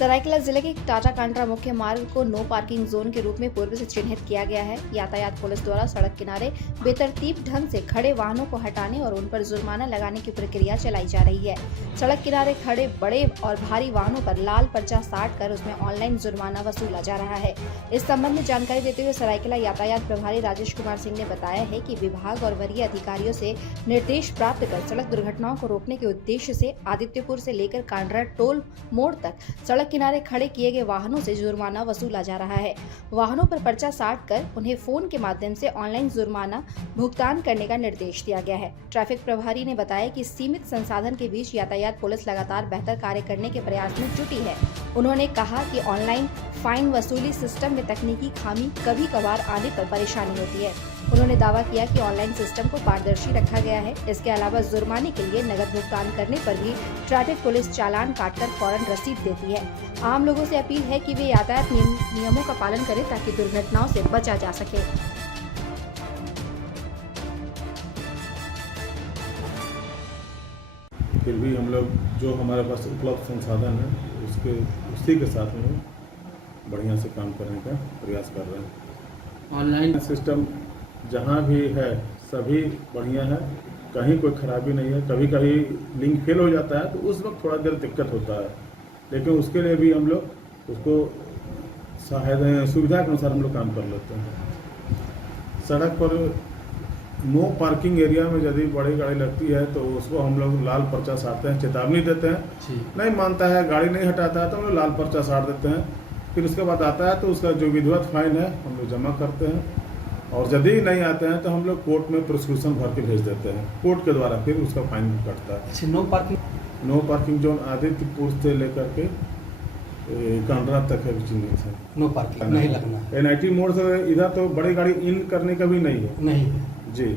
सरायकेला जिले के टाटा कांड्रा मुख्य मार्ग को नो पार्किंग जोन के रूप में पूर्व से चिन्हित किया गया है। यातायात पुलिस द्वारा सड़क किनारे बेतरतीब ढंग से खड़े वाहनों को हटाने और उन पर जुर्माना लगाने की प्रक्रिया चलाई जा रही है। सड़क किनारे खड़े बड़े और भारी वाहनों पर लाल पर्चा साट कर उसमें ऑनलाइन जुर्माना वसूला जा रहा है। इस संबंध में जानकारी देते हुए सरायकेला यातायात प्रभारी राजेश कुमार सिंह ने बताया है कि विभाग और वरीय अधिकारियों से निर्देश प्राप्त कर सड़क दुर्घटनाओं को रोकने के उद्देश्य से आदित्यपुर से लेकर कांड्रा टोल मोड़ तक सड़क किनारे खड़े किए गए वाहनों से जुर्माना वसूला जा रहा है। वाहनों पर पर्चा साट कर उन्हें फोन के माध्यम से ऑनलाइन जुर्माना भुगतान करने का निर्देश दिया गया है। ट्रैफिक प्रभारी ने बताया कि सीमित संसाधन के बीच यातायात पुलिस लगातार बेहतर कार्य करने के प्रयास में जुटी है। उन्होंने कहा कि ऑनलाइन फाइन वसूली सिस्टम में तकनीकी खामी कभी कभार आने पर परेशानी होती है। उन्होंने दावा किया कि ऑनलाइन सिस्टम को पारदर्शी रखा गया है। इसके अलावा जुर्माने के लिए नकद भुगतान करने पर भी ट्रैफिक पुलिस चालान काटकर फौरन रसीद देती है। आम लोगों से अपील है कि वे यातायात नियमों का पालन करें ताकि दुर्घटनाओं से बचा जा सके। फिर भी हम लोग जो हमारे पास उपलब्ध संसाधन है उसी के साथ में बढ़िया से काम करने का प्रयास कर रहे हैं। ऑनलाइन सिस्टम जहाँ भी है सभी बढ़िया है, कहीं कोई खराबी नहीं है। कभी कभी लिंक फेल हो जाता है तो उस वक्त थोड़ा देर दिक्कत होता है, लेकिन उसके लिए भी हम लोग उसको सुविधा के अनुसार हम लोग काम कर लेते हैं। सड़क पर नो पार्किंग एरिया में यदि बड़ी गाड़ी लगती है तो उसको हम लोग लाल पर्चा साटते हैं, चेतावनी देते हैं। नहीं मानता है, गाड़ी नहीं हटाता है तो हम लोग लाल पर्चा साट देते हैं। फिर उसके बाद आता है तो उसका जो विधिवत फाइन है हम लोग जमा करते हैं, और यदि नहीं आते हैं तो हम लोग कोर्ट में प्रिस्क्रिप्शन भर के भेज देते हैं। कोर्ट के द्वारा फिर उसका फाइन कटता है। नो पार्किंग जोन आदित्यपुर से लेकर के कांड्रा तक है चिन्हित है। नो पार्किंग नहीं लगना है। NIT मोड़ से इधर तो बड़ी गाड़ी इन करने का भी नहीं है। नहीं जी।